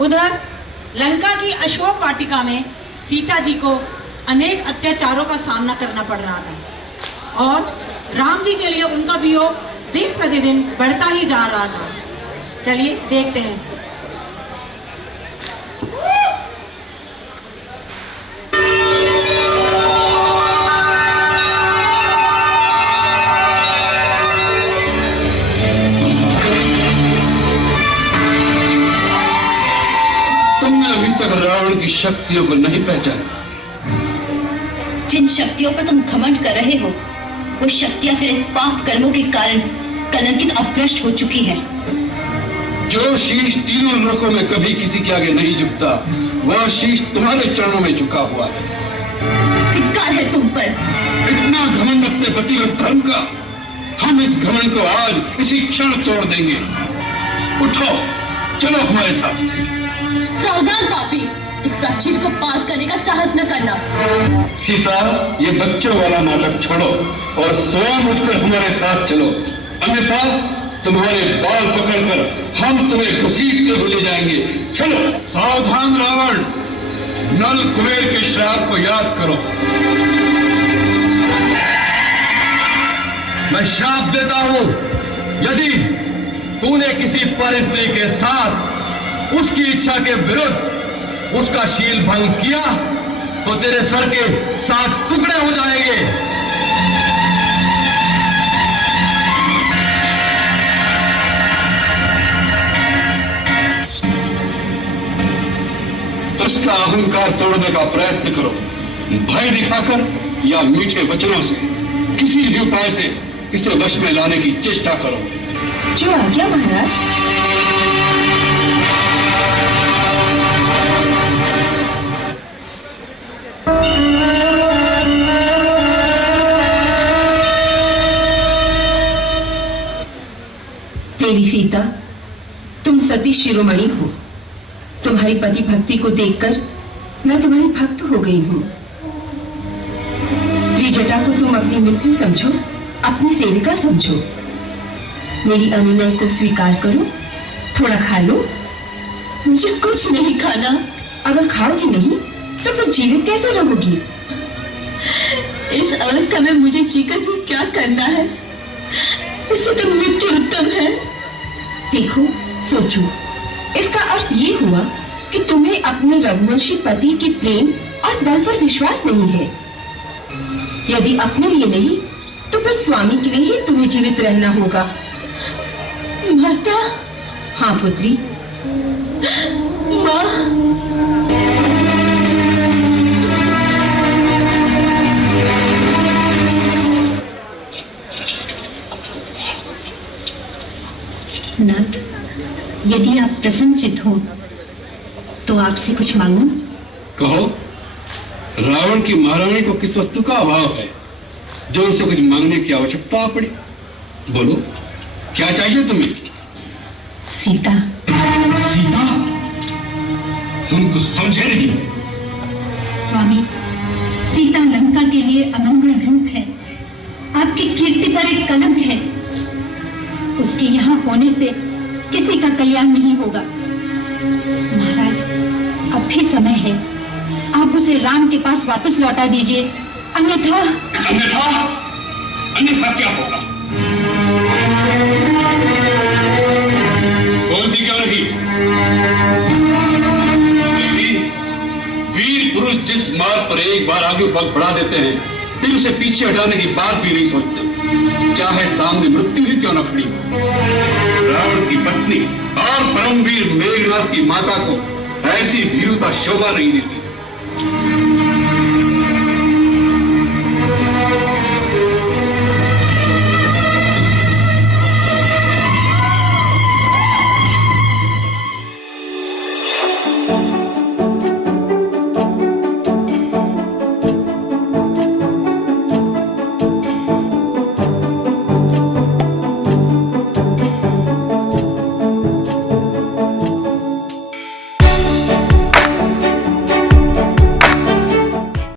उधर लंका की अशोक वाटिका में सीता जी को अनेक अत्याचारों का सामना करना पड़ रहा था और राम जी के लिए उनका वियोग दिन प्रतिदिन बढ़ता ही जा रहा था। चलिए देखते हैं। तुमने अभी तक रावण की शक्तियों को नहीं पहचाना। जिन शक्तियों पर तुम घमंड कर रहे हो वो शक्तियां तेरे पाप कर्मों के कारण कलंकित और भ्रष्ट हो चुकी है। जो शीश तीनों लोकों में कभी किसी के आगे नहीं झुकता, वह शीश तुम्हारे चरणों में झुका हुआ है। धिक्कार है तुम पर। इतना घमंड अपने पतिव्रत धर्म का। हम इस घमंड को आज इसी क्षण तोड़ देंगे। उठो, चलो हमारे साथ। सावधान पापी, इस प्राचीर को पार करने का साहस न करना। सीता, ये बच्चों वाला नाटक छोड़ो और स्वयं उठकर हमारे साथ चलो, अन्यथा तुम्हारे बाल पकड़कर हम तुम्हें घसीटते हुए ले जाएंगे। चलो। सावधान रावण, नल कुबेर के श्राप को याद करो। मैं श्राप देता हूं, यदि तूने किसी पर स्त्री के साथ उसकी इच्छा के विरुद्ध उसका शील भंग किया तो तेरे सर के 7 टुकड़े हो जाएंगे। उसका अहंकार तोड़ने का प्रयत्न करो, भय दिखाकर या मीठे वचनों से, किसी भी उपाय से इसे वश में लाने की चेष्टा करो। जो आज्ञा महाराज। देवी सीता, तुम सती शिरोमणि हो। तुम्हारी पति भक्ति को देखकर मैं तुम्हारी भक्त हो गई हूँ। त्रिजटा को तुम अपनी मित्र समझो, अपनी सेविका समझो। मेरी अनुनय को स्वीकार करो, थोड़ा खा लो। मुझे कुछ नहीं खाना। अगर खाओगी नहीं तो फिर जीवित कैसे रहोगी? इस अवस्था में मुझे जीकर भी क्या करना है? इससे तो मृत्यु उत्तम है। देखो, सोचो, इसका अर्थ ये हुआ कि तुम्हें अपने रघुवंशी पति के प्रेम और बल पर विश्वास नहीं है। यदि अपने लिए नहीं तो फिर स्वामी के लिए ही तुम्हें जीवित रहना होगा। माता। हाँ पुत्री। माँ। नाथ, यदि आप प्रसन्नचित हो तो आपसे कुछ मांगूं? कहो। रावण की महारानी को किस वस्तु का अभाव है जो उनसे कुछ मांगने की आवश्यकता पड़ी? बोलो, क्या चाहिए तुम्हें? सीता। सीता? हम कुछ समझे नहीं। स्वामी, सीता लंका के लिए अमंगल रूप है, आपकी कीर्ति पर एक कलंक है। उसके यहाँ होने से किसी का कल्याण नहीं होगा। महाराज, अब भी समय है, आप उसे राम के पास वापस लौटा दीजिए, अन्यथा। अन्यथा? अन्यथा क्या होगा? बोलती क्यों नहीं? देवी, वीर पुरुष जिस मार्ग पर एक बार आगे पग बढ़ा देते हैं फिर उसे पीछे हटाने की बात भी नहीं सोचते, चाहे सामने मृत्यु ही क्यों न खड़ी हो। रावण की पत्नी और परमवीर मेघनाथ की माता को ऐसी भीरुता शोभा नहीं देती।